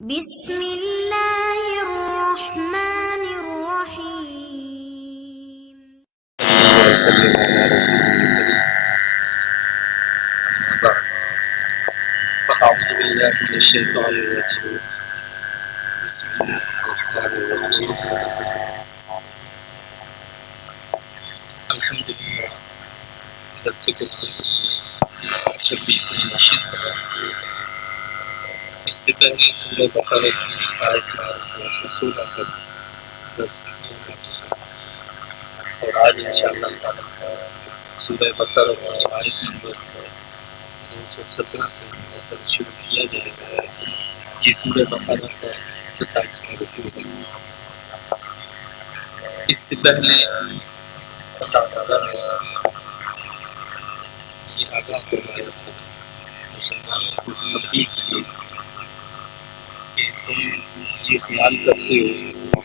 بسم اللہ الرحمن الرحیم۔ وسلم علی رسول الکریم، اما بعد فاعوذ باللہ من الشیطان الرجیم، بسم اللہ الرحمن الرحیم۔ الحمدللہ، درس کے 26ویں نشست ہے۔ اس سے پہلے سورہ بقرہ کی آیت نمبر 16 تک درس کیا گیا اور آج انشاءاللہ تعالی سورہ بقرہ کی آیت نمبر 217 سے درس شروع کیا جائے گا۔ یہ سورہ بقرہ کا 27واں رکوع ہے۔ اس سے پہلے اللہ تعالیٰ نے یہ آگاہ فرمایا تھا مسلمانوں کو تنبیہ کی کہ تم یہ خیال کرتے ہو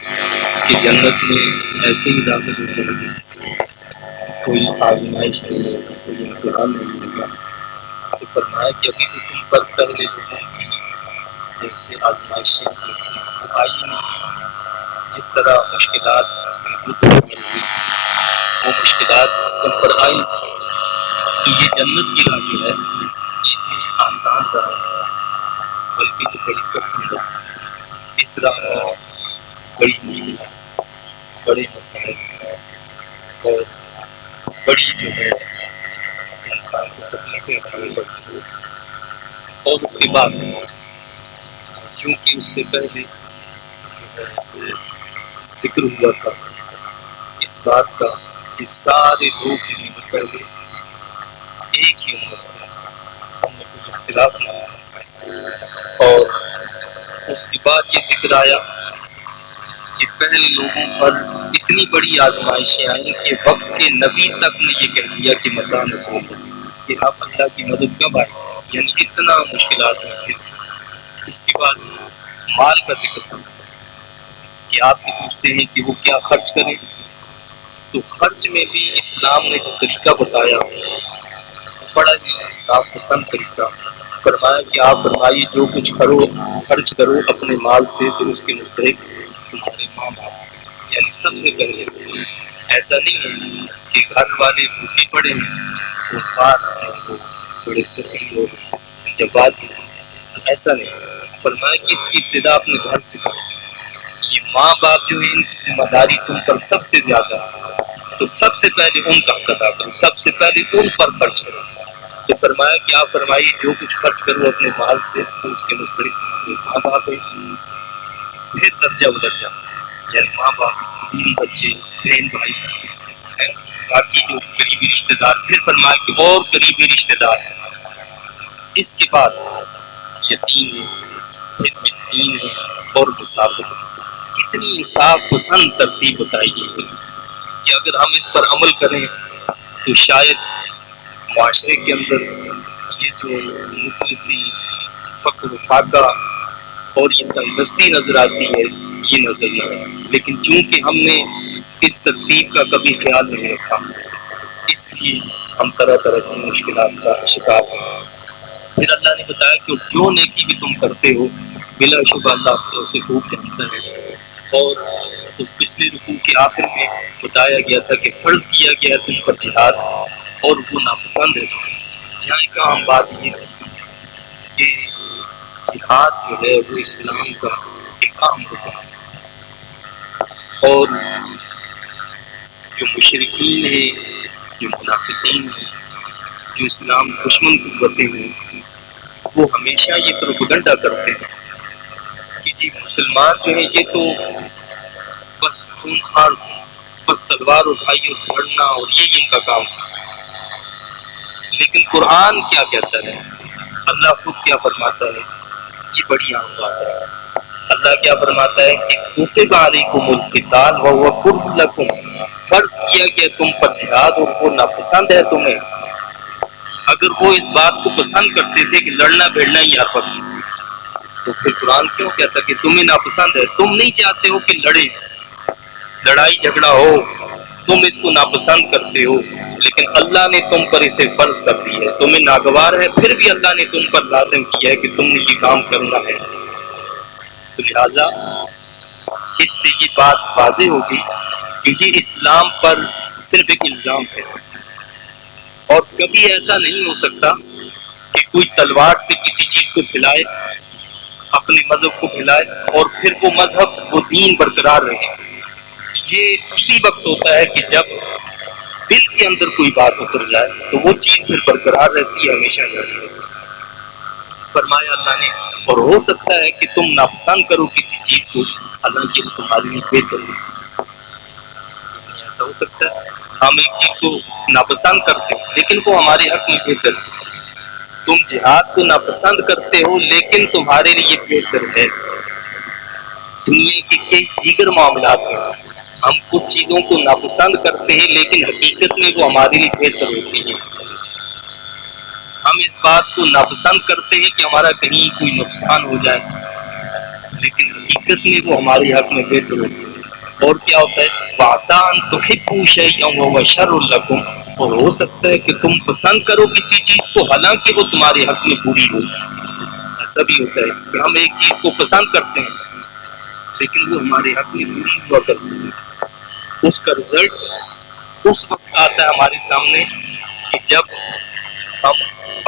کہ جنت میں ایسے ہی داخل ہو جائے گے، کوئی آزمائش نہیں ہوگا، کوئی امتحان نہیں ہوگا۔ تو فرمایا کہ ابھی تو تم پر پہلے لوگوں کی جیسے آزمائشیں آئی نہیں، جس طرح مشکلات سے گزر ہوئی وہ مشکلات تم پر آئی کہ یہ جنت کی راہ جو ہے یہ آسان راہ ہے، بلکہ یہ بڑی کٹھن راہ ہے۔ اس راہ میں بڑی مشکلات، بڑے مسائل اور بڑی جو ہے انسان کو تکلیفیں اٹھانی پڑتی ہے۔ اور اس کے بعد چونکہ اس سے پہلے جو ہے ذکر ہوا تھا اس بات کا کہ سارے لوگ جو ہیں پہلے ایک ہی امت تھے، ہم میں کوئی اختلاف نہیں، اور اس کے بعد یہ ذکر آیا کہ پہلے لوگوں پر اتنی بڑی آزمائشیں آئیں کہ وقت کے نبی تک نے یہ کہہ دیا کہ متى نصر اللہ، کہ آپ اللہ کی مدد کب آئے، یعنی اتنا مشکلات میں تھے۔ اس کے بعد مال کا ذکر تھا کہ آپ سے پوچھتے ہیں کہ وہ کیا خرچ کریں، تو خرچ میں بھی اسلام نے جو طریقہ بتایا بڑا ہی انصاف پسند طریقہ۔ فرمایا کہ آپ فرمائیے جو کچھ خرچ کرو اپنے مال سے تو اس کے مستحق تمہارے ماں باپ، یعنی سب سے پہلے۔ ایسا نہیں ہے کہ گھر والے بھوکے پڑے ہیں وہ باہر بڑے سخی اور جواد ہیں، ایسا نہیں۔ فرمایا کہ اس کی ابتدا اپنے گھر سے کرو، یہ ماں باپ جو ہے ان کی ذمہ داری تم پر سب سے زیادہ ہے، تو سب سے پہلے ان کا حق ادا کرو، سب سے پہلے ان پر خرچ کرو۔ تو فرمایا کہ آپ فرمائیے جو کچھ خرچ کرو اپنے مال سے تو اس کے مستحق تمہارے ماں باپ ہے۔ پھر درجہ بدرجہ، یعنی ماں باپ، بیوی بچے، بہن بھائی ہیں، باقی جو قریبی رشتہ دار، پھر فرمایا کہ اور قریبی رشتہ دار ہیں۔ اس کے بعد یتیم ہے، پھر مسکین ہے اور مسافر ہے۔ کتنی انصاف پسند ترتیب بتائی گئی ہے کہ اگر ہم اس پر عمل کریں تو شاید معاشرے کے اندر یہ جو مفلسی، فقر و فاقہ اور یہ تنگدستی نظر آتی ہے یہ نظر نہ آئے، لیکن چونکہ ہم نے اس ترتیب کا کبھی خیال نہیں رکھا اس لیے ہم طرح طرح کی مشکلات کا شکار ہیں۔ پھر اللہ نے بتایا کہ جو نیکی بھی تم کرتے ہو بلا شبہ اللہ تو اسے خوب جانتا ہے۔ اور اس پچھلے رکوع کے آخر میں بتایا گیا تھا کہ فرض کیا گیا تم پر جہاد اور وہ ناپسند ہے۔ یہاں ایک اہم بات یہ ہے کہ جہاد جو ہے وہ اسلام کا ایک اہم رکن ہے، اور جو مشرکین ہیں، جو منافقین ہیں، جو اسلام دشمن قوتیں ہیں، وہ ہمیشہ یہ پروپیگنڈا کرتے ہیں کہ جی مسلمان جو ہیں یہ تو بس خون خار، بس تلوار اٹھائی اور لڑنا اور یہی ان کا کام ہے۔ لیکن قرآن کیا کہتا ہے، اللہ خود کیا فرماتا ہے، یہ بڑی عام بات ہے۔ اللہ کیا فرماتا ہے کہ کتب علیکم القتال وہو کرہ لکم، فرض کیا گیا تم پر جہاد اور وہ ناپسند ہے تمہیں۔ اگر وہ اس بات کو پسند کرتے تھے کہ لڑنا بھیڑنا ہی ہر وقت، تو پھر قرآن کیوں کہتا کہ تمہیں ناپسند ہے، تم نہیں چاہتے ہو کہ لڑیں، لڑائی جھگڑا ہو، تم اس کو ناپسند کرتے ہو، لیکن اللہ نے تم پر اسے فرض کر دی ہے، تمہیں ناگوار ہے، پھر بھی اللہ نے تم پر لازم کیا ہے کہ تم نے یہ کام کرنا ہے۔ تو لہٰذا اس سے یہ بات واضح ہوگی کہ یہ اسلام پر صرف ایک الزام ہے، اور کبھی ایسا نہیں ہو سکتا کہ کوئی تلوار سے کسی چیز کو پھیلائے، اپنے مذہب کو پھیلائے، اور پھر وہ مذہب وہ دین برقرار رہے۔ یہ اسی وقت ہوتا ہے کہ جب دل کے اندر کوئی بات اتر جائے تو وہ چیز پھر برقرار رہتی ہے ہمیشہ جاتی ہے۔ فرمایا اللہ نے، اور ہو سکتا ہے کہ تم ناپسند کرو کسی چیز کو، حالانکہ وہ تمہارے لیے بہتر ہو۔ ایسا ہو سکتا ہے ہم ایک چیز کو ناپسند کرتے ہیں لیکن وہ ہمارے حق میں بہتر ہے۔ تم جہاد کو ناپسند کرتے ہو لیکن تمہارے لیے بہتر ہے۔ دنیا کے کئی دیگر معاملات میں ہم کچھ چیزوں کو ناپسند کرتے ہیں لیکن حقیقت میں وہ ہمارے لیے بہتر ہوتی ہے۔ ہم اس بات کو ناپسند کرتے ہیں کہ ہمارا کہیں کوئی نقصان ہو جائے، لیکن حقیقت میں وہ ہمارے حق میں بہتر ہوتی ہے۔ اور کیا ہوتا ہے؟ وَعَسَىٰ أَن تُحِبُّوا شَيْئًا وَهُوَ شَرٌّ لَكُمْ، اور ہو سکتا ہے کہ تم پسند کرو کسی چیز کو حالانکہ وہ تمہارے حق میں بری ہو۔ ایسا بھی ہوتا ہے کہ ہم ایک چیز کو پسند کرتے ہیں لیکن وہ ہمارے حق میں بری ہوا کرتی ہے۔ اس کا رزلٹ اس وقت آتا ہے ہمارے سامنے کہ جب ہم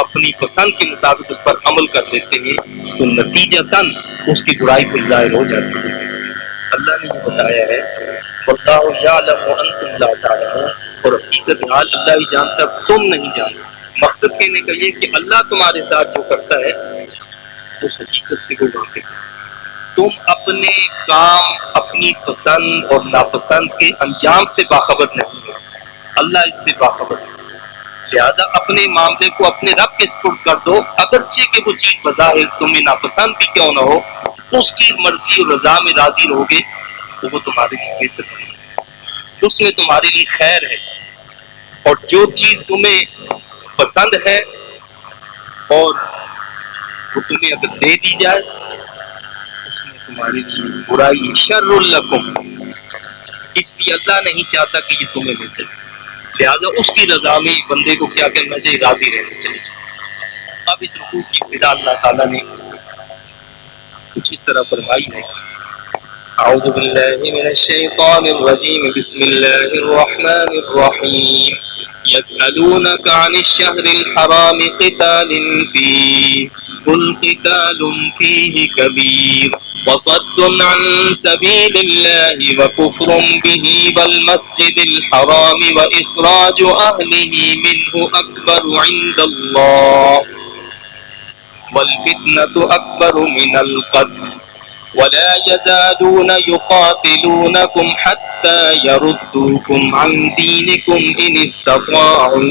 اپنی پسند کے مطابق اس پر عمل کر دیتے ہیں تو نتیجتاً اس کی برائی پھر ظاہر ہو جاتی ہے۔ اللہ نے یہ بتایا ہے وَاللَّهُ يَعْلَمُ وَأَنْتُمْ لَا تَعْلَمُونَ، اور حقیقت حال اللہ ہی جانتا، تم نہیں جانتے۔ مقصد کہنے کا یہ کہ اللہ تمہارے ساتھ جو کرتا ہے اس حقیقت سے وہ واقف ہے۔ تم اپنے کام، اپنی پسند اور ناپسند کے انجام سے باخبر نہیں ہو، اللہ اس سے باخبر ہے۔ لہذا اپنے معاملے کو اپنے رب کے سپرد کر دو، اگرچہ کہ وہ چیز بظاہر تمہیں ناپسند بھی کیوں نہ ہو، اس کی مرضی اور رضا میں راضی رہو گے تو وہ تمہارے لیے بہتر ہے، اس میں تمہارے لیے خیر ہے۔ اور جو چیز تمہیں پسند ہے اور وہ تمہیں اگر دے دی جائے اس میں تمہارے لیے برائی، شر لکم، اس لیے اللہ نہیں چاہتا کہ یہ تمہیں مل جائے، لہذا اس کی رضا میں بندے کو کیا کرنا چاہیے؟ راضی رہنا چاہیے۔ اب اس رکوع کی ابتدا اللہ تعالیٰ نے کچھ اس طرح فرمائی ہے، اعوذ باللہ من الشیطان الرجیم، بسم اللہ الرحمن الرحیم، یسألونک عن الشہر الحرام قتال فیہ قل قتال فیہ کبیر وصد عن سبیل اللہ وکفر بہ والمسجد الحرام واخراج اہلہ منہ اکبر عند اللہ والفتنة اکبر من القتل ولا يزالون يقاتلونكم حتى يردوكم عن دينكم إن استطاعوا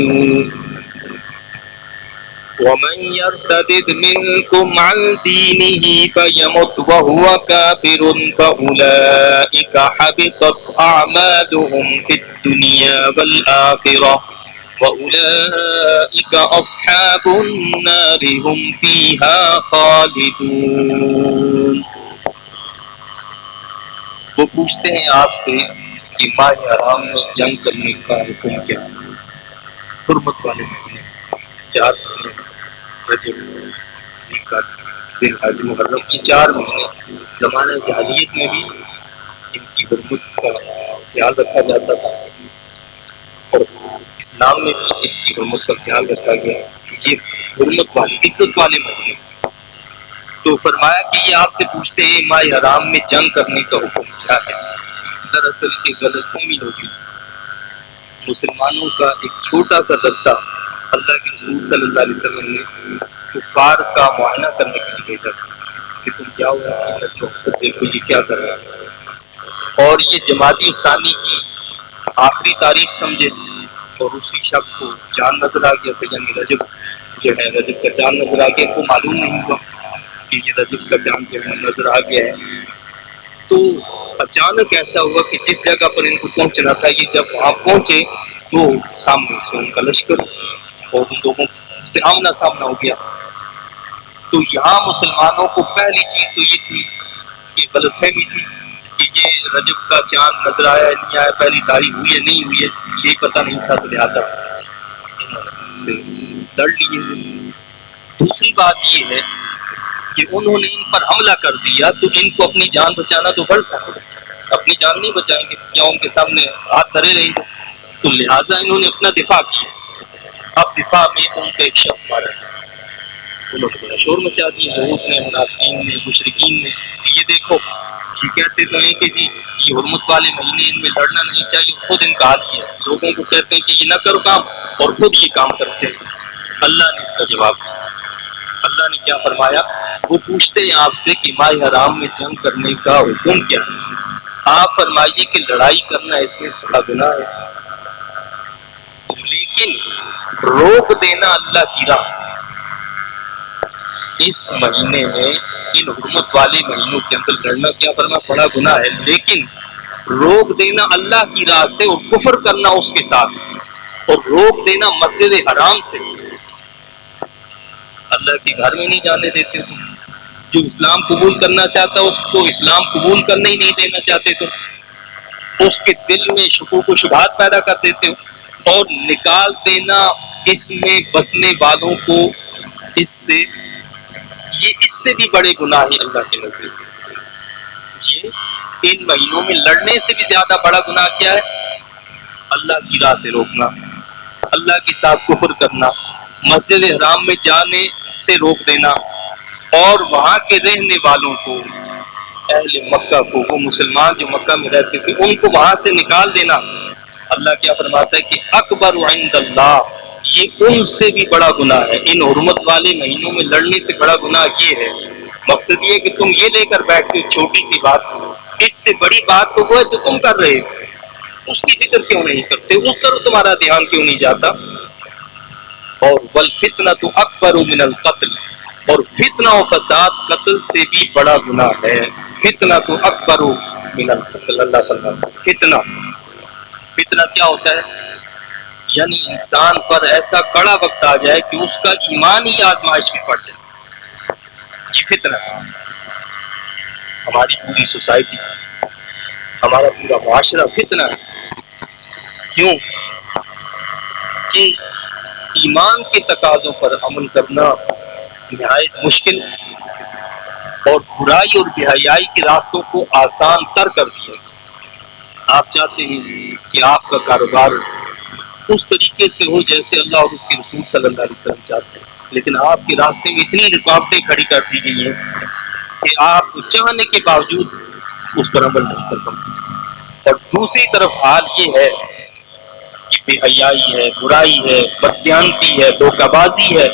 ومن يرتد منكم عن دينه فيمت وهو كافر فأولئك حبطت أعمالهم في الدنيا والآخرة وأولئك أصحاب النار هم فيها خالدون۔ وہ پوچھتے ہیں آپ سے کہ ماہ حرام میں جنگ کرنے کا حکم کیا ہے؟ حرمت والے مہینے، 4 مہینے، رجب، ذوالقعدہ، ذی الحجہ، محرم، کی 4 مہینے زمانہ جاہلیت میں بھی ان کی حرمت کا خیال رکھا جاتا تھا، اور اسلام میں بھی اس کی حرمت کا خیال رکھا گیا کہ یہ حرمت والے، عزت والے مہینے۔ تو فرمایا کہ یہ آپ سے پوچھتے ہیں ماہ حرام میں جنگ کرنے کا حکم کیا ہے؟ دراصل یہ غلط فہمی ہوگی۔ مسلمانوں کا ایک چھوٹا سا دستہ اللہ کے رسول صلی اللہ علیہ وسلم نے کفار کا معائنہ کرنے کے لیے بھیجا تھا کہ تم جاؤ دیکھو یہ کیا کر رہا ہے، اور یہ جمادی ثانی کی آخری تاریخ سمجھے، اور اسی شخص کو چاند نظر آ گیا تھا، یعنی رجب جو ہے، رجب کا چاند نظر آ گیا، کو معلوم نہیں ہوا کہ یہ رجب کا چاند جو ہے نظر آ گیا ہے۔ تو اچانک ایسا ہوا کہ جس جگہ پر ان کو پہنچنا تھا، یہ جب وہاں پہنچے تو سامنے سے ان کا لشکر اور ان لوگوں سے آمنا سامنا ہو گیا۔ تو یہاں مسلمانوں کو پہلی چیز تو یہ تھی کہ غلط فہمی تھی کہ یہ رجب کا چاند نظر آیا ہے نہیں آیا، پہلی تاریخ ہوئی ہے نہیں ہوئی ہے، یہ پتہ نہیں تھا، تو لہٰذا انہوں نے سے لڑ لیے۔ دوسری بات یہ ہے کہ انہوں نے ان پر حملہ کر دیا تو ان کو اپنی جان بچانا تو پڑتا ہے، اپنی جان نہیں بچائیں گے کیا ان کے سامنے ہاتھ دھرے رہیں گے؟ تو لہٰذا انہوں نے اپنا دفاع کیا۔ اب دفاع میں ان کا ایک شخص مارا گیا، انہوں نے بڑا شور مچا دیا، یہود نے، منافقین نے، مشرکین نے، یہ دیکھو یہ کہتے تو ہیں کہ جی یہ حرمت والے مہینے ان میں لڑنا نہیں چاہیے، خود ان کا حال یہ ہے، لوگوں کو کہتے ہیں کہ یہ نہ کرو کام اور خود یہ کام کرتے ہیں۔ اللہ نے اس کا جواب دیا، اللہ نے کیا فرمایا؟ وہ پوچھتے ہیں آپ سے کہ ماہ حرام میں جنگ کرنے کا حکم کیا ہے، آپ فرمائیے کہ لڑائی کرنا اس میں بڑا گناہ ہے، لیکن روک دینا اللہ کی راہ سے۔ اس مہینے میں ان حرمت والے مہینوں کے اندر لڑنا کیا فرما بڑا گناہ ہے، لیکن روک دینا اللہ کی راہ سے اور کفر کرنا اس کے ساتھ اور روک دینا مسجد حرام سے، اللہ کے گھر میں نہیں جانے دیتے تم، جو اسلام قبول کرنا چاہتا اس کو اسلام قبول کرنے ہی نہیں دینا چاہتے تم، اس کے دل میں شکوک و شبہات پیدا کر دیتے ہو، اور نکال دینا اس میں بسنے والوں کو اس سے، یہ اس سے بھی بڑے گناہ ہیں اللہ کے نزدیک۔ یہ ان مہینوں میں لڑنے سے بھی زیادہ بڑا گناہ کیا ہے؟ اللہ کی راہ سے روکنا، اللہ کے ساتھ کفر کرنا، مسجد حرام میں جانے سے روک دینا، اور وہاں کے رہنے والوں کو، اہل مکہ کو، وہ مسلمان جو مکہ میں رہتے تھے ان کو وہاں سے نکال دینا۔ اللہ کیا فرماتا ہے کہ اکبر عند اللہ، یہ ان سے بھی بڑا گناہ ہے، ان حرمت والے مہینوں میں لڑنے سے بڑا گناہ یہ ہے۔ مقصد یہ کہ تم یہ لے کر بیٹھتے ہو چھوٹی سی بات، اس سے بڑی بات تو وہ ہے جو تم کر رہے ہو، اس کی فکر کیوں نہیں کرتے، اس طرف تمہارا دھیان کیوں نہیں جاتا؟ اور والفتنۃ اکبر من القتل، اور فتنہ و فساد قتل سے بھی بڑا گناہ ہے۔ فتنۃ اکبر من القتل، اللہ فرماتا ہے فتنہ، فتنہ کیا ہوتا ہے؟ یعنی انسان پر ایسا کڑا وقت آ جائے کہ اس کا ایمان ہی آزمائش میں پڑ جائے، یہ فتنہ ہے۔ ہماری پوری سوسائٹی، ہمارا پورا معاشرہ فتنہ ہے، کیوں کہ ایمان کے تقاضوں پر عمل کرنا نہایت مشکل اور برائی اور بے حیائی کے راستوں کو آسان تر کر دیا۔ آپ چاہتے ہیں کہ آپ کا کاروبار اس طریقے سے ہو جیسے اللہ اور اس کے رسول صلی اللہ علیہ وسلم چاہتے ہیں، لیکن آپ کے راستے میں اتنی رکاوٹیں کھڑی کر دی گئی ہیں کہ آپ چاہنے کے باوجود اس پر عمل نہیں کر پاتے۔ اور دوسری طرف حال یہ ہے کہ بے حیائی ہے، برائی ہے، بددیانتی ہے، دھوکہ بازی ہے،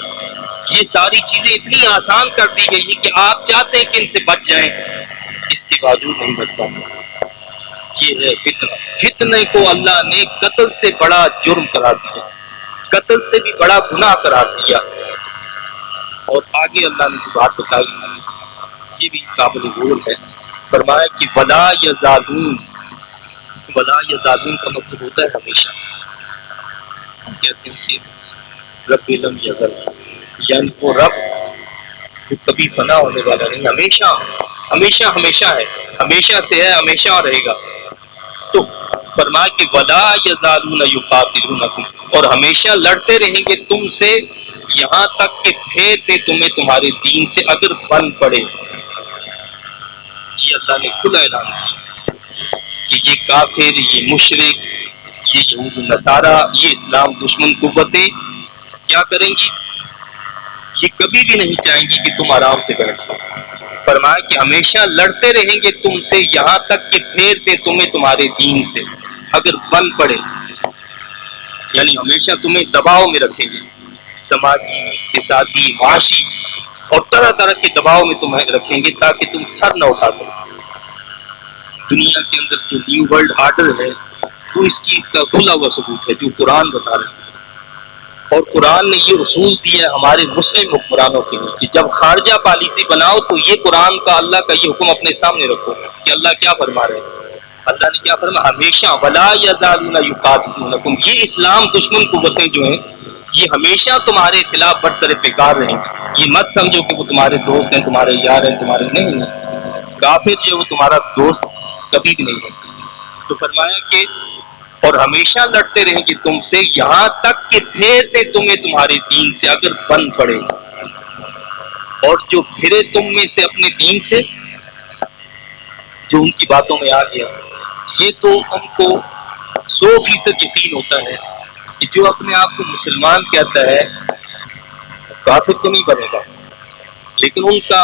یہ ساری چیزیں اتنی آسان کر دی گئی ہیں کہ آپ چاہتے ہیں کہ ان سے بچ جائیں، اس کے باوجود نہیں بچ پاتے۔ یہ ہے فتنہ۔ فتنے کو اللہ نے قتل سے بڑا جرم قرار دیا، قتل سے بھی بڑا گناہ قرار دیا، اور آگے اللہ نے جو بات بتائی یہ بھی قابل غور ہے۔ فرمایا کہ ولا یزالون، ولا یزالون کا مطلب ہوتا ہے ہمیشہ۔ ہم کہتے ہیں کہ رب لم یزل، یعنی وہ رب جو کبھی فنا ہونے والا نہیں، ہمیشہ ہمیشہ ہمیشہ ہے، ہمیشہ سے ہے، ہمیشہ رہے گا۔ تو فرمایا کہ ولا یزالون یقاتلونکم، اور ہمیشہ لڑتے رہیں گے تم سے یہاں تک کہ پھیر دے تمہیں تمہارے دین سے اگر بن پڑے۔ یہ اللہ نے کھلا اعلان کیا کہ یہ کافر، یہ مشرک، یہ یہود و نصارہ، یہ اسلام دشمن قوتیں کیا کریں گی؟ یہ کبھی بھی نہیں چاہیں گی کہ تم آرام سے بیٹھو۔ فرمایا کہ ہمیشہ لڑتے رہیں گے تم سے یہاں تک کہ پھیر دے تمہیں تمہارے دین سے اگر بن پڑے، یعنی ہمیشہ تمہیں دباؤ میں رکھیں گے، سماجی، اقتصادی، معاشی اور طرح طرح کے دباؤ میں تمہیں رکھیں گے تاکہ تم سر نہ اٹھا سکو۔ دنیا کے اندر جو نیو ورلڈ آرڈر ہے وہ اس کی کا کھلا ہوا ثبوت ہے جو قرآن بتا رہے ہیں، اور قرآن نے یہ اصول دیا ہے ہمارے مسلم حکمرانوں کے لیے کہ جب خارجہ پالیسی بناؤ تو یہ قرآن کا، اللہ کا یہ حکم اپنے سامنے رکھو کہ اللہ کیا فرما رہے ہیں۔ اللہ نے کیا فرمایا؟ ہمیشہ ولا یزالون یقاتلونکم، یہ اسلام دشمن قوتیں جو ہیں یہ ہمیشہ تمہارے خلاف برسر پیکار رہیں گے۔ یہ مت سمجھو کہ وہ تمہارے دوست ہیں، تمہارے یار ہیں، تمہارے نہیں ہیں۔ کافر جو وہ تمہارا دوست کبھی بھی نہیں بن سکتے۔ تو فرمایا کہ اور ہمیشہ لڑتے رہیں گے تم سے یہاں تک کہ پھیر دے تمہیں تمہارے دین سے اگر بن پڑے۔ اور جو پھرے تم میں سے اپنے دین سے، جو ان کی باتوں میں آ گیا، یہ تو ان کو 100% یقین ہوتا ہے کہ جو اپنے آپ کو مسلمان کہتا ہے کافر تو نہیں بنے گا، لیکن ان کا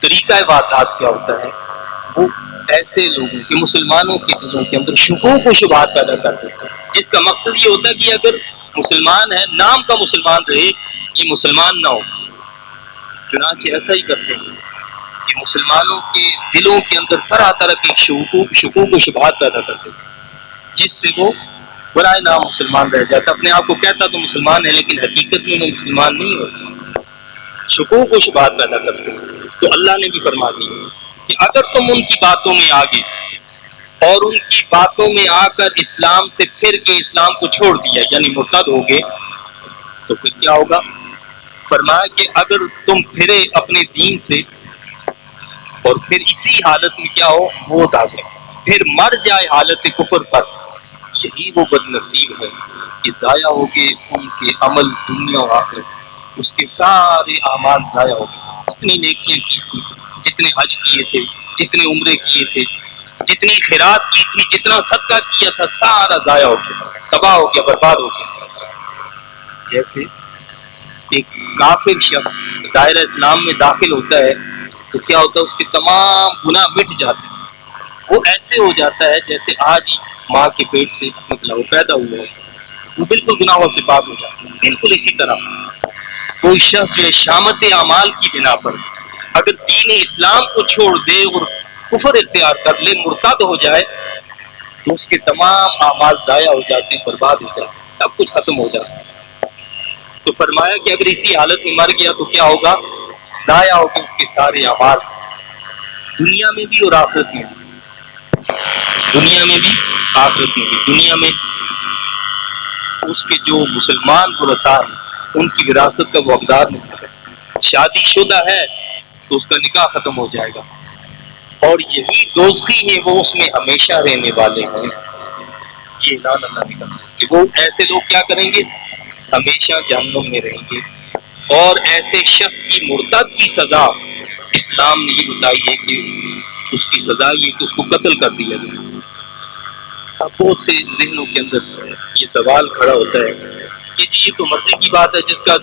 طریقہ واردات کیا ہوتا ہے، وہ ایسے لوگوں کے، مسلمانوں کے دلوں کے اندر شکوک و شبہات پیدا کر دیتے ہیں، جس کا مقصد یہ ہوتا ہے کہ اگر مسلمان ہے، نام کا مسلمان رہے، یہ مسلمان نہ ہو۔ چنانچہ ایسا ہی کرتے ہیں کہ مسلمانوں کے دلوں کے اندر طرح طرح کے شکوک و شبہات پیدا کرتے ہیں، جس سے وہ برائے نام مسلمان رہ جاتا، اپنے آپ کو کہتا تو مسلمان ہے لیکن حقیقت میں وہ مسلمان نہیں ہوتا، شکوک و شبہات پیدا کرتے ہیں۔ تو اللہ نے بھی فرما دیا کہ اگر تم ان کی باتوں میں آگے اور ان کی باتوں میں آ کر اسلام سے پھر کے اسلام کو چھوڑ دیا، یعنی مرتد ہو گئے، تو پھر کیا ہوگا؟ فرمایا کہ اگر تم پھرے اپنے دین سے اور پھر اسی حالت میں کیا ہو، موت آ جائے، پھر مر جائے حالت کفر پر، یہی وہ بد نصیب ہے کہ ضائع ہو گئے ان کے عمل دنیا و آخرت، اس کے سارے اعمال ضائع ہو گئے، جتنی نیکیاں کی تھی، جتنے حج کیے تھے، جتنے عمرے کیے تھے، جتنی خیرات کی تھی، جتنا صدقہ کیا تھا، سارا ضائع ہو گیا، تباہ ہو گیا، برباد ہو گیا۔ جیسے ایک کافر شخص دائرہ اسلام میں داخل ہوتا ہے تو کیا ہوتا ہے، اس کے تمام گناہ مٹ جاتے ہیں، وہ ایسے ہو جاتا ہے جیسے آج ہی ماں کے پیٹ سے نکلا، وہ پیدا ہوا ہے، وہ بالکل گناہوں سے پاک ہو جاتا ہے۔ بالکل اسی طرح کوئی شخص جو ہے شامت اعمال کی بنا پر اگر دین اسلام کو چھوڑ دے اور کفر اختیار کر لے، مرتد ہو جائے، تو اس کے تمام اعمال ضائع ہو جاتے ہیں، برباد ہو جاتے ہیں، سب کچھ ختم ہو جاتا ہے۔ تو فرمایا کہ اگر اسی حالت میں مر گیا تو کیا ہوگا؟ ضائع ہو گئے اس کے سارے اعمال، دنیا میں بھی اور آخرت میں بھی، دنیا میں بھی آخرت میں بھی۔ دنیا میں اس کے جو مسلمان ورثاء ہیں ان کی وراثت کا وہ حقدار نہیں ہے، شادی شدہ ہے تو اس کا نکاح ختم ہو جائے گا، اور یہی دوزخی ہیں وہ اس میں ہمیشہ رہنے والے ہیں۔ یہ اعلان اللہ نے کہا کہ وہ ایسے لوگ کیا کریں گے؟ ہمیشہ جہنم میں رہیں گے۔ اور ایسے شخص کی مرتد کی سزا اسلام نے یہ بتائی ہے کہ اس کی سزا یہ کہ اس کو قتل کر دیا جائے۔ اب بہت سے ذہنوں کے اندر یہ سوال کھڑا ہوتا ہے کہ جی یہ تو مرضی کی بات ہے، جس کا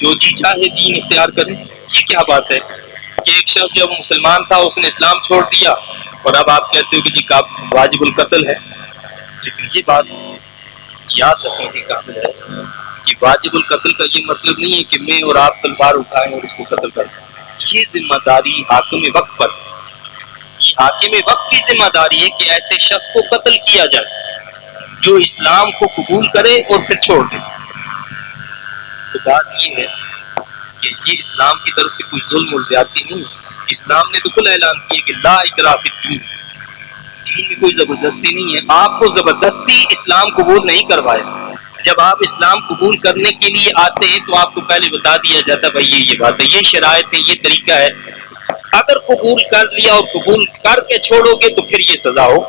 جو جی چاہے دین اختیار کرے، یہ کیا بات ہے کہ ایک شخص جب مسلمان تھا اس نے اسلام چھوڑ دیا اور اب آپ کہتے ہو کہ جی واجب القتل ہے؟ لیکن یہ بات یاد رکھنے کے قابل ہے کہ واجب القتل کا یہ مطلب نہیں ہے کہ میں اور آپ تلوار اٹھائیں اور اس کو قتل کریں، یہ ذمہ داری حاکم وقت پر، یہ حاکم وقت کی ذمہ داری ہے کہ ایسے شخص کو قتل کیا جائے جو اسلام کو قبول کرے اور پھر چھوڑ دے۔ تو بات یہ ہے کہ یہ اسلام کی طرف سے کوئی ظلم اور زیادتی نہیں ہے، اسلام نے تو کل اعلان کیا کہ لا اکراہ فی الدین، دین میں کوئی زبردستی نہیں ہے، آپ کو زبردستی اسلام قبول نہیں کروایا۔ جب آپ اسلام قبول کرنے کے لیے آتے ہیں تو آپ کو پہلے بتا دیا جاتا ہے بھائی یہ بات ہے، یہ شرائط ہے، یہ طریقہ ہے، اگر قبول کر لیا اور قبول کر کے چھوڑو گے تو پھر یہ سزا ہو۔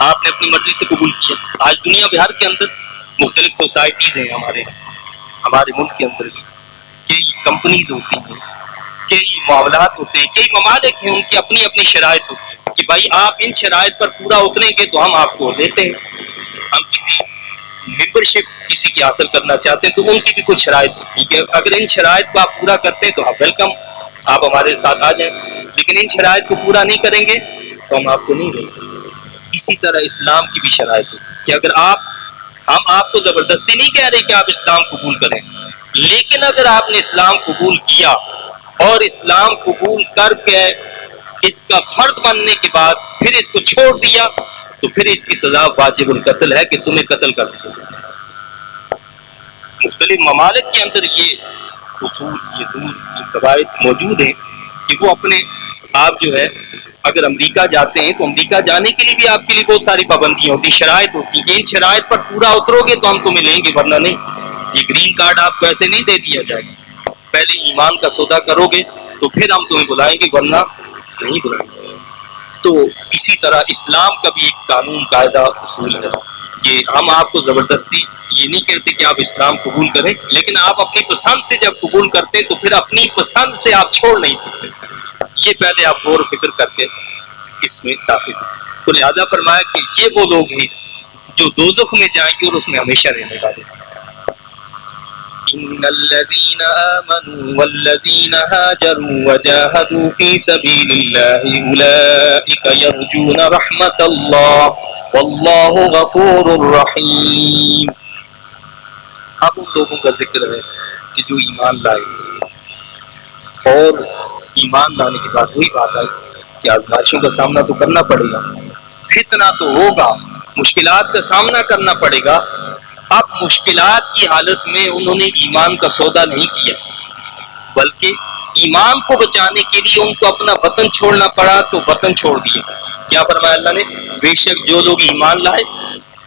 آپ نے اپنی مرضی سے قبول کیا۔ آج دنیا بھر کے اندر مختلف سوسائٹیز ہیں، ہمارے ملک کے اندر بھی کئی کمپنیز ہوتی ہیں، کئی معاملات ہوتے ہیں، کئی ممالک ہیں، ان کی اپنی اپنی شرائط ہوتی ہے کہ بھائی آپ ان شرائط پر پورا اتریں گے تو ہم آپ کو دیتے ہیں۔ ہم کسی ممبرشپ کسی کی حاصل کرنا چاہتے ہیں تو ان کی بھی کچھ شرائط ہوتی ہے کہ اگر ان شرائط کو آپ پورا کرتے ہیں تو آپ ویلکم، آپ ہمارے ساتھ آ جائیں، لیکن ان شرائط کو پورا نہیں کریں گے تو ہم آپ کو نہیں دیں گے۔ اسی طرح اسلام کی بھی شرائط ہوتی ہے کہ اگر ہم آپ کو زبردستی نہیں کہہ رہے کہ آپ اسلام قبول کریں، لیکن اگر آپ نے اسلام قبول کیا اور اسلام قبول کر کے اس کا فرد بننے کے بعد پھر اس کو چھوڑ دیا تو پھر اس کی سزا واجب القتل ہے کہ تمہیں قتل کر دیا۔ مختلف ممالک کے اندر یہ اصول، یہ قواعد موجود ہیں کہ وہ اپنے آپ جو ہے اگر امریکہ جاتے ہیں تو امریکہ جانے کے لیے بھی آپ کے لیے بہت ساری پابندیاں ہوتی، شرائط ہوتی ہیں کہ ان شرائط پر پورا اترو گے تو ہم تمہیں لیں گے، ورنہ نہیں۔ یہ گرین کارڈ آپ کو ایسے نہیں دے دیا جائے گا، پہلے ایمان کا سودا کرو گے تو پھر ہم تمہیں بلائیں گے، ورنہ نہیں بلائیں گے۔ تو اسی طرح اسلام کا بھی ایک قانون قاعدہ اصول ہے کہ ہم آپ کو زبردستی یہ نہیں کہتے کہ آپ اسلام قبول کریں، لیکن آپ اپنی پسند سے جب قبول کرتے تو پھر اپنی پسند سے آپ چھوڑ نہیں سکتے، یہ پہلے آپ غور و فکر کر کے اس میں داخل ہیں۔ تو لہٰذا فرمایا کہ یہ وہ لوگ ہیں جو دوزخ میں جائیں گے اور اس میں ہمیشہ رہنے والے ہیں۔ ان الذين آمنوا والذين هاجروا وجاهدوا في سبيل الله اولئك يرجون رحمة الله والله غفور رحيم۔ اب ان لوگوں کا ذکر ہے کہ جو ایمان لائے، اور ایمان لانے کے بعد وہی بات آئی کہ آزمائشوں کا سامنا تو کرنا پڑے گا، فتنہ تو ہوگا، مشکلات کا سامنا کرنا پڑے گا۔ اب مشکلات کی حالت میں انہوں نے ایمان کا سودا نہیں کیا، بلکہ ایمان کو بچانے کے لیے ان کو اپنا وطن چھوڑنا پڑا تو وطن چھوڑ دیا۔ کیا فرمایا اللہ نے؟ بے شک جو لوگ ایمان لائے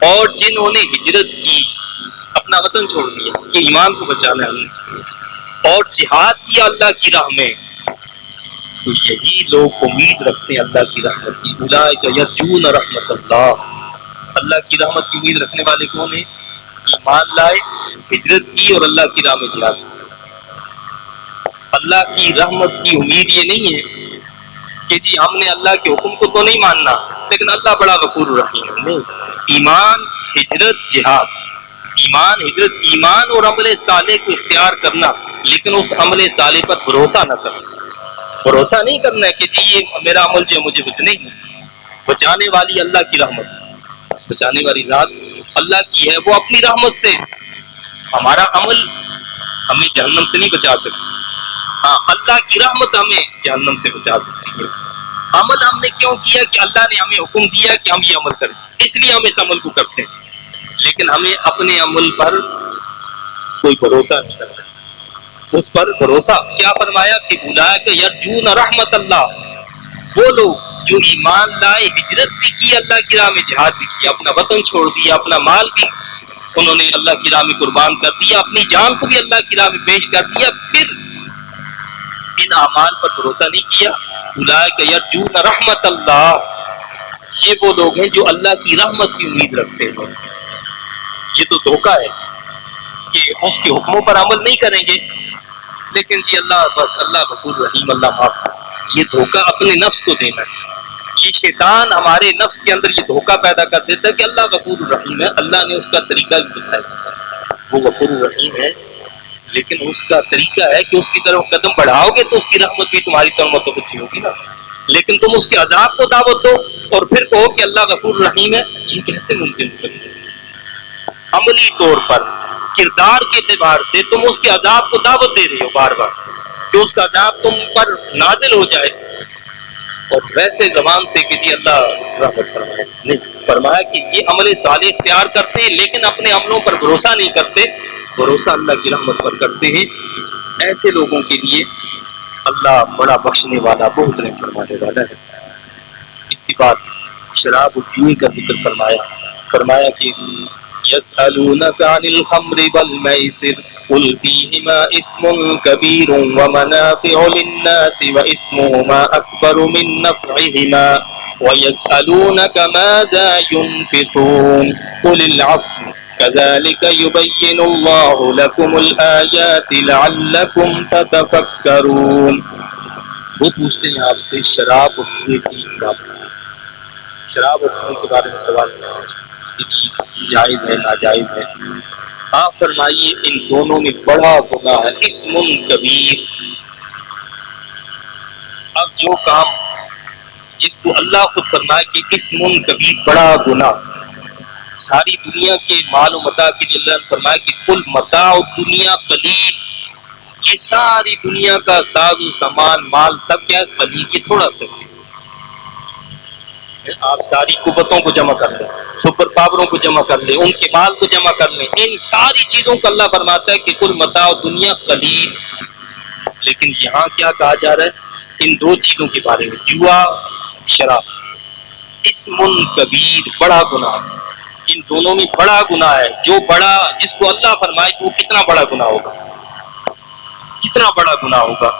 اور جنہوں نے ہجرت کی، اپنا وطن چھوڑ دیا کہ ایمان کو بچانا ہے اور جہاد کیا اللہ کی راہ میں، تو یہی لوگ امید رکھتے ہیں اللہ کی رحمت کی۔ اولئک یرجون رحمت اللہ، اللہ کی رحمت کی امید رکھنے والے کون ہیں؟ ایمان لائے، ہجرت کی اور اللہ کی راہ میں جہاد کیا۔ اللہ کی رحمت کی امید یہ نہیں ہے کہ جی ہم نے اللہ کے حکم کو تو نہیں ماننا لیکن اللہ بڑا غفور رحیم ہے، نہیں۔ ایمان، ہجرت، جہاد، ایمان، ہجرت، ایمان اور عمل صالح کو اختیار کرنا، لیکن اس عمل صالح پر بھروسہ نہ کرنا۔ بھروسہ نہیں کرنا ہے کہ جی یہ میرا عمل جو ہے مجھے نہیں ہے۔ بچانے والی اللہ کی رحمت، بچانے والی ذات اللہ کی ہے، وہ اپنی رحمت سے ہمارا عمل ہمیں جہنم سے نہیں بچا سکتی، ہاں اللہ کی رحمت ہمیں جہنم سے بچا سکتی ہے۔ عمل ہم نے کیوں کیا کہ اللہ نے ہمیں حکم دیا کہ ہم یہ عمل کریں، اس لیے ہم اس عمل کو کرتے ہیں، لیکن ہمیں اپنے عمل پر کوئی بھروسہ نہیں کرتا، اس پر بھروسہ۔ کیا فرمایا کہ اولئک یرجون رحمت اللہ، وہ لوگ جو ایمان لائے، ہجرت بھی کی، اللہ کی راہ میں جہاد بھی کیا، اپنا وطن چھوڑ دیا، اپنا مال بھی انہوں نے اللہ کی راہ میں قربان کر دیا، اپنی جان کو بھی اللہ کی راہ میں پیش کر دیا، پھر ان اعمال پر بھروسہ نہیں کیا۔ اولئک یرجون رحمت اللہ، یہ وہ لوگ ہیں جو اللہ کی رحمت کی امید رکھتے ہیں۔ یہ تو دھوکہ ہے کہ اس کے حکموں پر عمل نہیں کریں گے لیکن جی اللہ بس اللہ غفور رحیم، اللہ معاف کر، یہ دھوکہ اپنے نفس کو دینا ہے۔ یہ شیطان ہمارے نفس کے اندر یہ دھوکہ پیدا کر دیتا ہے کہ اللہ غفور الرحیم ہے، اللہ نے اس کا طریقہ بھی بتایا، وہ غفور الرحیم ہے، لیکن اس کا طریقہ ہے کہ اس کی طرف قدم بڑھاؤ گے تو اس کی رحمت بھی تمہاری طرف متوجہ ہوگی نا، لیکن تم اس کے عذاب کو دعوت دو اور پھر کہو کہ اللہ غفور الرحیم ہے، یہ کیسے ممکن ہو سکتا ہے؟ عملی طور پر، کردار کے اعتبار سے تم اس کے عذاب کو دعوت دے رہے ہو بار بار کہ اس کا عذاب تم پر نازل ہو جائے، اور ویسے زبان سے کہ جی اللہ رحمت فرمائے نہیں، فرمایا کہ یہ عمل صالح اختیار کرتے ہیں لیکن اپنے عملوں پر بھروسہ نہیں کرتے، بھروسہ اللہ کی رحمت پر کرتے ہیں۔ ایسے لوگوں کے لیے اللہ بڑا بخشنے والا، بہت رحم فرمانے والا ہے۔ اس کے بعد شراب الجوع کا ذکر فرمایا کہ يسألونك عن الخمر والميسر قل فيهما اسم كبير ومنافع للناس واسمهما أكبر من نفعهما ويسألونك ماذا ينفقون قل العفو كذلك يبين الله لكم الآيات لعلكم تتفكرون۔ وہ پوچھتے ہیں آپ سے شراب اور جوئے کی بات، شراب اور جوئے کے بارے میں سوال کہ جی جائز ہے ناجائز ہے؟ آپ فرمائیے ان دونوں میں بڑا گناہ ہے، اسم کبیر۔ اب جو کام جس کو اللہ خود فرمائے کہ اسم کبیر، بڑا گناہ، ساری دنیا کے مال و متاع کے لیے اللہ نے فرمایا کہ کل متاع الدنیا قلیل، یہ ساری دنیا کا ساز و سامان مال سب کیا قلیل، یہ تھوڑا سا ہے۔ آپ ساری قوتوں کو جمع کر لیں، سپر پاوروں کو جمع کر لیں، ان کے مال کو جمع کر لیں، ان ساری چیزوں کو اللہ فرماتا ہے کہ کل متاع دنیا قلیل، لیکن یہاں کیا کہا جا رہا ہے ان دو چیزوں کے بارے میں، جوا، شراب، اسم کبیر، بڑا گناہ، ان دونوں میں بڑا گناہ ہے۔ جو بڑا، جس کو اللہ فرمائے کہ وہ کتنا بڑا گناہ ہوگا، کتنا بڑا گناہ ہوگا،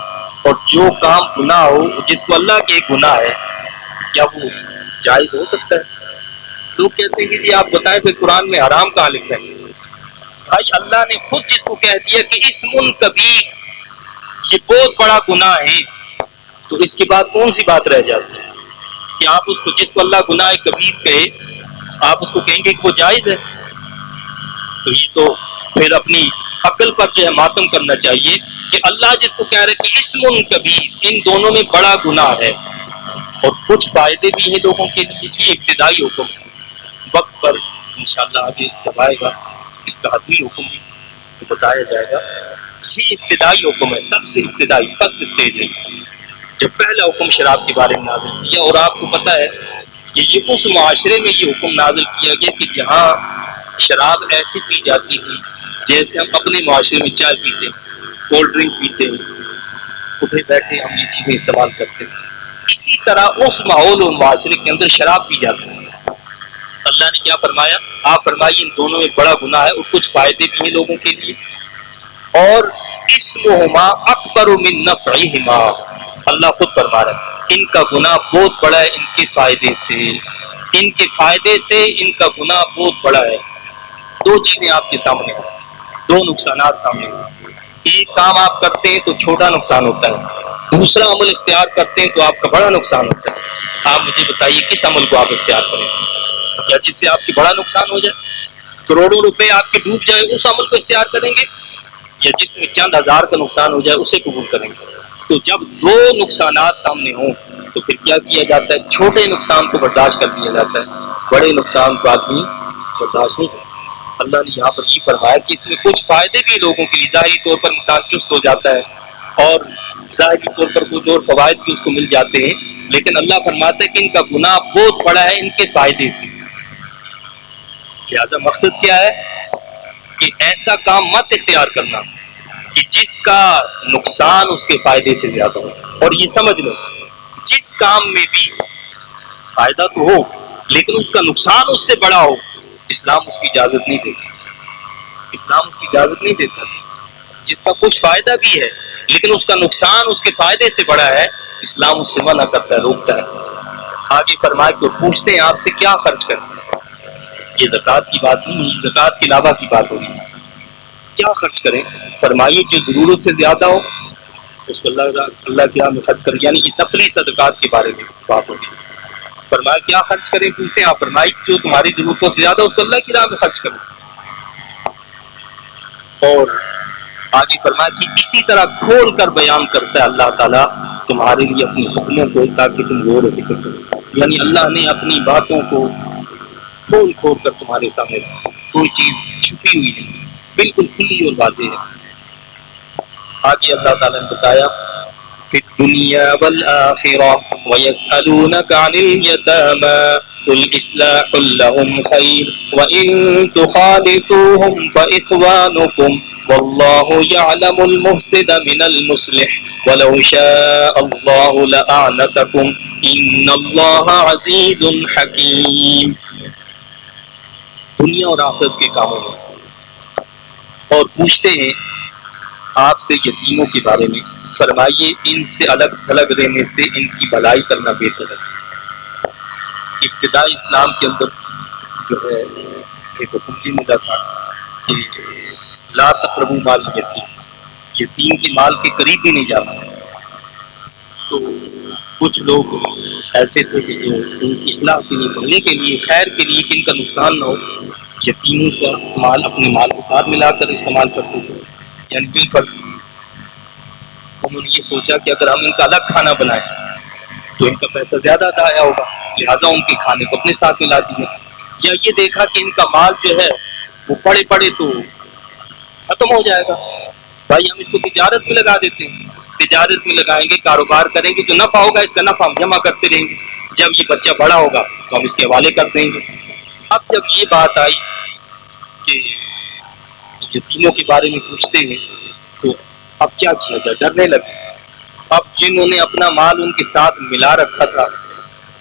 اور جو کام گناہ ہو جس کو اللہ کے گناہ ہے، کیا وہ جائز ہو سکتا ہے؟ لوگ کہتے ہیں کہ جی آپ بتائیں پھر قرآن میں حرام کہاں لکھا ہے؟ بھائی اللہ نے خود جس کو کہہ دیا کہ اسم کبیر، یہ بہت بڑا گناہ ہے، تو اس کے بعد کون سی بات رہ جاتی ہے کہ آپ اس کو، جس کو اللہ گناہ کبیر کہے، آپ اس کو کہیں گے کہ وہ جائز ہے؟ تو یہ تو پھر اپنی عقل پر جو ہے ماتم کرنا چاہیے کہ اللہ جس کو کہہ رہے کہ اسم کبیر، ان دونوں میں بڑا گناہ ہے اور کچھ فائدے بھی ہیں لوگوں کے لیے، یہ ابتدائی حکم ہے۔ وقت پر انشاءاللہ آگے جب آئے گا اس کا حتمی حکم بھی بتایا جائے گا۔ یہ ابتدائی حکم ہے، سب سے ابتدائی فرسٹ اسٹیج ہے، جب پہلا حکم شراب کے بارے میں نازل کیا۔ اور آپ کو پتہ ہے کہ یہ اس معاشرے میں یہ حکم نازل کیا گیا کہ جہاں شراب ایسی پی جاتی تھی جیسے ہم اپنے معاشرے میں چائے پیتے ہیں، کولڈ ڈرنک پیتے ہیں، اٹھے بیٹھے ہم یہ چیزیں استعمال کرتے ہیں، اسی طرح اس ماحول اور معاشرے کے اندر شراب پی جاتی ہے۔ اللہ نے کیا فرمایا؟ آپ فرمائیے ان دونوں میں بڑا گناہ ہے اور کچھ فائدے بھی ہیں لوگوں کے لیے، اور اسمہما اکبر من نفعہما، اللہ خود فرما رہا ہے ان کا گناہ بہت بڑا ہے ان کے فائدے سے، ان کے فائدے سے ان کا گناہ بہت بڑا ہے۔ دو چیزیں آپ کے سامنے ہیں، دو نقصانات سامنے ہیں۔ ایک کام آپ کرتے ہیں تو چھوٹا نقصان ہوتا ہے، دوسرا عمل اختیار کرتے ہیں تو آپ کا بڑا نقصان ہوتا ہے۔ آپ مجھے بتائیے کس عمل کو آپ اختیار کریں؟ یا جس سے آپ کی بڑا نقصان ہو جائے، کروڑوں روپے آپ کے ڈوب جائے، اس عمل کو اختیار کریں گے، یا جس میں چند ہزار کا نقصان ہو جائے اسے قبول کریں گے؟ تو جب دو نقصانات سامنے ہوں تو پھر کیا کیا جاتا ہے؟ چھوٹے نقصان کو برداشت کر دیا جاتا ہے، بڑے نقصان کو آدمی برداشت نہیں کرتا۔ اللہ نے یہاں پر یہ فرمایا کہ اس میں کچھ فائدے بھی لوگوں کے لیے، ظاہری طور پر انسان چست ہو جاتا ہے اور ظاہری طور پر کچھ اور فوائد بھی اس کو مل جاتے ہیں، لیکن اللہ فرماتا ہے کہ ان کا گناہ بہت بڑا ہے ان کے فائدے سے۔ لہٰذا مقصد کیا ہے کہ ایسا کام مت اختیار کرنا کہ جس کا نقصان اس کے فائدے سے زیادہ ہو۔ اور یہ سمجھ لو جس کام میں بھی فائدہ تو ہو لیکن اس کا نقصان اس سے بڑا ہو، اسلام اس کی اجازت نہیں دیتا، اسلام اس کی اجازت نہیں دیتا۔ جس کا کچھ فائدہ بھی ہے لیکن اس کا نقصان اس کے فائدے سے بڑا ہے، اسلام اس سے منع کرتا ہے، روکتا ہے۔ آگے فرمائے تو پوچھتے ہیں آپ سے کیا خرچ کرتے ہیں؟ یہ زکوٰۃ کی بات نہیں ہے، زکوٰۃ کے علاوہ کی بات ہوگی۔ کیا خرچ کریں؟ فرمائیے جو ضرورت سے زیادہ ہو اس کو اللہ کی راہ میں خرچ کریں، یعنی کہ تفریح صدقات کے بارے میں بات ہوگی۔ فرمایا کیا خرچ کریں؟ پوچھتے ہیں آپ، فرمائی جو تمہاری ضرورتوں سے زیادہ اس کو اللہ کی راہ میں خرچ کریں۔ اور آگے فرمایا کہ اسی طرح کھول کر بیان کرتا ہے اللہ تعالیٰ تمہارے لیے اپنے حکموں کو تاکہ تم غور و فکر کرو، یعنی اللہ نے اپنی باتوں کو کھول کھول کر تمہارے سامنے رکھا، کوئی چیز چھپی ہوئی نہیں، بالکل کھلی اور واضح ہے۔ آگے اللہ تعالیٰ نے بتایا فی الدنیا والآخرہ ویسألونک عن الیتامی قل اصلاح لهم خیر وان تخالطوهم فاخوانکم واللہ یعلم المفسد من المصلح ولو شاء اللہ لأعنتکم ان اللہ عزیز حکیم۔ دنیا اور آخرت کے کاموں میں، اور پوچھتے ہیں آپ سے یتیموں کے بارے میں، فرمائیے ان سے الگ تھلگ رہنے سے ان کی بھلائی کرنا بہتر ہے۔ ابتدائی اسلام کے اندر جو ہے ایک حکم بھی ملا تھا کہ لا تقربوا مال الیتیم، یتیم کے مال کے قریب بھی نہیں جانا۔ تو کچھ لوگ ایسے تھے کہ جو اصلاح کے لیے، بھلے کے لیے، خیر کے لیے، کہ ان کا نقصان نہ ہو، یتیموں کا مال اپنے مال کے ساتھ ملا کر استعمال کرتے تھے، یعنی بالفرض انہوں نے یہ سوچا کہ اگر ہم ان کا الگ کھانا بنائیں تو ان کا پیسہ زیادہ ضائع ہوگا، لہٰذا ان کے کھانے کو اپنے ساتھ ملا دیے، یا یہ دیکھا کہ ان کا مال جو ہے وہ پڑے پڑے تو ختم ہو جائے گا، بھائی ہم اس کو تجارت میں لگا دیتے ہیں، تجارت میں لگائیں گے، کاروبار کریں گے، جو نفع ہوگا اس کا نفع ہم جمع کرتے رہیں گے، جب یہ بچہ بڑا ہوگا تو ہم اس کے حوالے کر دیں گے۔ اب جب یہ بات آئی کہ یتیموں کے بارے میں پوچھتے ہیں تو اب کیا کیا جائے، ڈرنے لگے۔ اب جنہوں نے اپنا مال ان کے ساتھ ملا رکھا تھا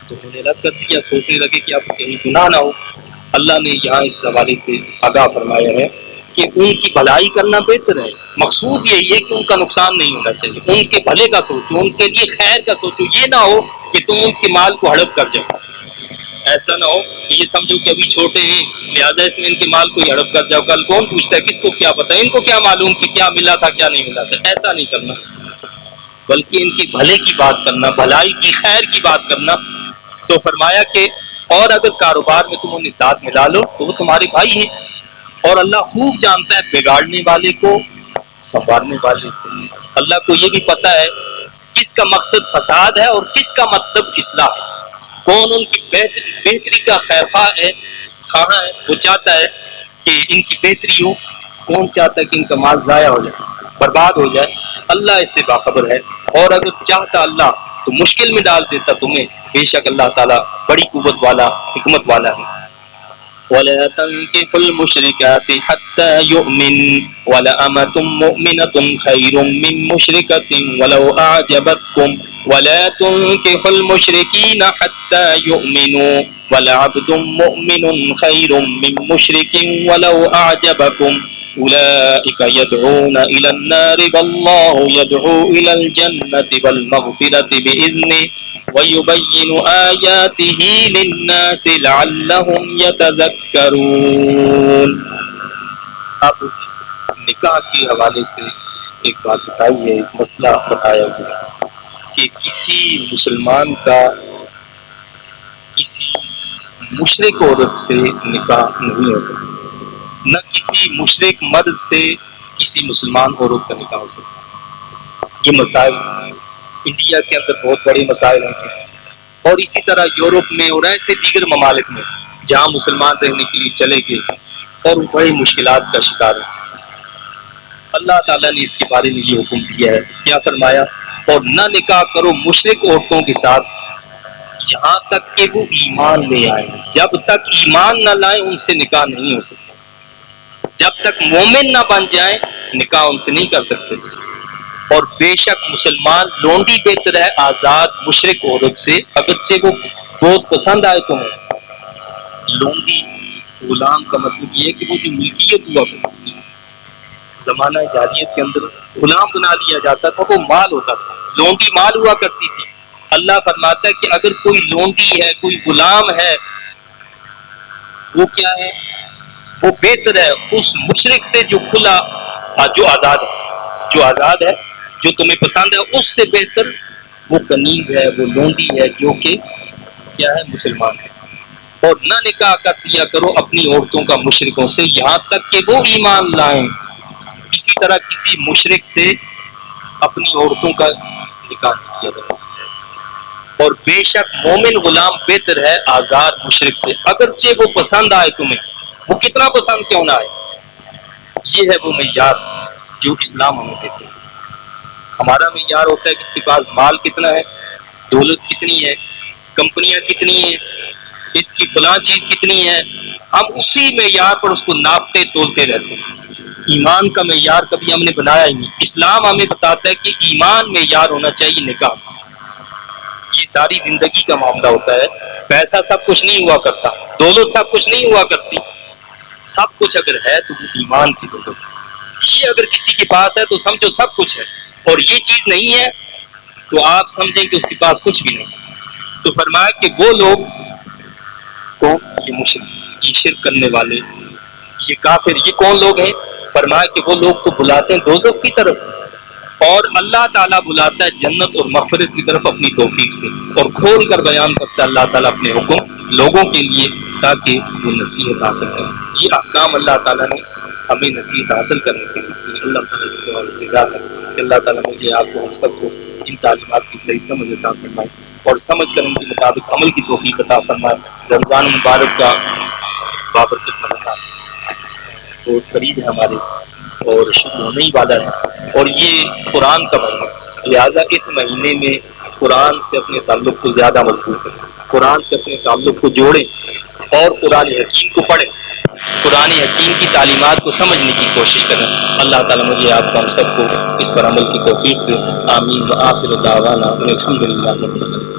تو انہوں نے رد کر دیا، سوچنے لگے کہ اب کہیں گناہ نہ ہو۔ اللہ نے یہاں اس حوالے سے آگاہ فرمایا ہے کہ ان کی بھلائی کرنا بہتر ہے، مقصود یہی ہے کہ ان کا نقصان نہیں ہونا چاہیے، ان کے بھلے کا سوچو، ان کے لیے خیر کا سوچو، یہ نہ ہو کہ تم ان کے مال کو ہڑپ کر جاؤ۔ ایسا نہ ہو کہ یہ سمجھو کہ ابھی چھوٹے ہیں لہٰذا اس میں ان کے مال کو ہڑپ کر جاؤ، کل کون پوچھتا ہے، کس کو کیا پتا، ان کو کیا معلوم کہ کیا ملا تھا کیا نہیں ملا تھا. ایسا نہیں کرنا، بلکہ ان کے بھلے کی بات کرنا، بھلائی کی، خیر کی بات کرنا. تو فرمایا کہ اور اگر کاروبار میں تم انہیں ساتھ ملا لو تو وہ تمہارے بھائی ہیں، اور اللہ خوب جانتا ہے بگاڑنے والے کو سنوارنے والے سے. اللہ کو یہ بھی پتا ہے کس کا مقصد فساد ہے اور کس کا مطلب اصلاح ہے، کون ان کی بہتری کا خیر خواہ ہے، خواہاں ہے، وہ چاہتا ہے کہ ان کی بہتری ہو، کون چاہتا ہے کہ ان کا مال ضائع ہو جائے، برباد ہو جائے. اللہ اس سے باخبر ہے، اور اگر چاہتا اللہ تو مشکل میں ڈال دیتا تمہیں. بے شک اللہ تعالیٰ بڑی قوت والا، حکمت والا ہے. وَلَا تَنكِحُوا الْمُشْرِكَاتِ حَتَّى يُؤْمِنْ وَلَأَمَةٌ مُؤْمِنَةٌ خَيْرٌ مِّن مُّشْرِكَةٍ وَلَوْ أَعْجَبَتْكُمْ وَلَا تُنكِحُوا الْمُشْرِكِينَ حَتَّى يُؤْمِنُوا وَلَعَبْدٌ مُّؤْمِنٌ خَيْرٌ مِّن مُّشْرِكٍ وَلَوْ أَعْجَبَكُمْ أُولَٰئِكَ يَدْعُونَ إِلَى النَّارِ وَاللَّهُ يَدْعُو إِلَى الْجَنَّةِ وَالْمَغْفِرَةِ بِإِذْنِهِ وَيُبَيِّنُ آيَاتِهِ لِلنَّاسِ لَعَلَّهُمْ يَتَذَكَّرُونَ. اب نکاح کے حوالے سے ایک بات بتائی ہے، ایک مسئلہ بتایا گیا کہ کسی مسلمان کا کسی مشرک عورت سے نکاح نہیں ہو سکتا، نہ کسی مشرک مرد سے کسی مسلمان عورت کا نکاح ہو سکتا. یہ مسائل انڈیا کے اندر بہت بڑے مسائل ہیں، اور اسی طرح یورپ میں اور ایسے دیگر ممالک میں جہاں مسلمان رہنے کے لیے چلے گئے اور وہ بڑی مشکلات کا شکار ہیں. اللہ تعالیٰ نے اس کے بارے میں یہ حکم دیا ہے، کیا فرمایا؟ اور نہ نکاح کرو مشرک عورتوں کے ساتھ یہاں تک کہ وہ ایمان لے آئیں. جب تک ایمان نہ لائیں ان سے نکاح نہیں ہو سکتا، جب تک مومن نہ بن جائیں نکاح ان سے نہیں کر سکتے. اور بے شک مسلمان لونڈی بہتر ہے آزاد مشرک عورت سے، اگرچہ وہ بہت پسند آئے تمہیں. لونڈی غلام کا مطلب یہ ہے کہ وہ جو ملکیت ہوا کرتی تھی زمانہ جاہلیت کے اندر، غلام بنا لیا جاتا تھا، وہ مال ہوتا تھا، لونڈی مال ہوا کرتی تھی. اللہ فرماتا ہے کہ اگر کوئی لونڈی ہے، کوئی غلام ہے، وہ کیا ہے؟ وہ بہتر ہے اس مشرک سے جو کھلا، جو آزاد ہے، جو آزاد ہے، جو تمہیں پسند ہے، اس سے بہتر وہ کنیز ہے، وہ لونڈی ہے جو کہ کیا ہے؟ مسلمان ہے. اور نہ نکاح کر دیا کرو اپنی عورتوں کا مشرکوں سے یہاں تک کہ وہ ایمان لائیں. اسی طرح کسی مشرک سے اپنی عورتوں کا نکاح نہیں کیا جاتا. اور بے شک مومن غلام بہتر ہے آزاد مشرک سے، اگرچہ وہ پسند آئے تمہیں، وہ کتنا پسند کیوں نہ آئے. یہ ہے وہ معیار جو اسلام ہمیں دیتے ہیں. ہمارا معیار ہوتا ہے کہ اس کے پاس مال کتنا ہے، دولت کتنی ہے، کمپنیاں کتنی ہیں، اس کی فلاں چیز کتنی ہے. ہم اسی معیار پر اس کو ناپتے تولتے رہتے ہیں. ایمان کا معیار کبھی ہم نے بنایا ہی نہیں. اسلام ہمیں بتاتا ہے کہ ایمان معیار ہونا چاہیے نکاح. یہ ساری زندگی کا معاملہ ہوتا ہے. پیسہ سب کچھ نہیں ہوا کرتا، دولت سب کچھ نہیں ہوا کرتی. سب کچھ اگر ہے تو وہ ایمان کی دولت ہے. یہ اگر کسی کے پاس ہے تو سمجھو سب کچھ ہے، اور یہ چیز نہیں ہے تو آپ سمجھیں کہ اس کے پاس کچھ بھی نہیں. تو فرمایا کہ وہ لوگ تو یہ مشرک، یہ شرک کرنے والے، یہ کافر، یہ کون لوگ ہیں؟ فرمایا کہ وہ لوگ تو بلاتے ہیں دوزخ کی طرف، اور اللہ تعالیٰ بلاتا ہے جنت اور مغفرت کی طرف اپنی توفیق سے. اور کھول کر بیان کرتا ہے اللہ تعالیٰ اپنے حکم لوگوں کے لیے تاکہ وہ نصیحت حاصل کریں. یہ احکام اللہ تعالیٰ نے ہمیں نصیحت حاصل کرنے کے لیے. اللہ تعالیٰ سے التجا ہے کہ اللہ تعالیٰ مجھے آپ کو ہم سب کو ان تعلیمات کی صحیح سمجھ عطا فرمائے اور سمجھ کر ان کے مطابق عمل کی توفیق عطا فرمائے. رمضان مبارک کا بابرکت رمضان بہت قریب ہے ہمارے اور شروع ہونے ہی والا ہے، اور یہ قرآن کا مہینہ، لہٰذا اس مہینے میں قرآن سے اپنے تعلق کو زیادہ مضبوط کریں، قرآن سے اپنے تعلق کو جوڑیں اور قرآن حکیم کو پڑھیں، قرآن حکیم کی تعلیمات کو سمجھنے کی کوشش کریں. اللہ تعالیٰ مجھے آپ کو ہم سب کو اس پر عمل کی توفیق دے. آمین. وآخر دعوانا الحمدللہ رب العالمین.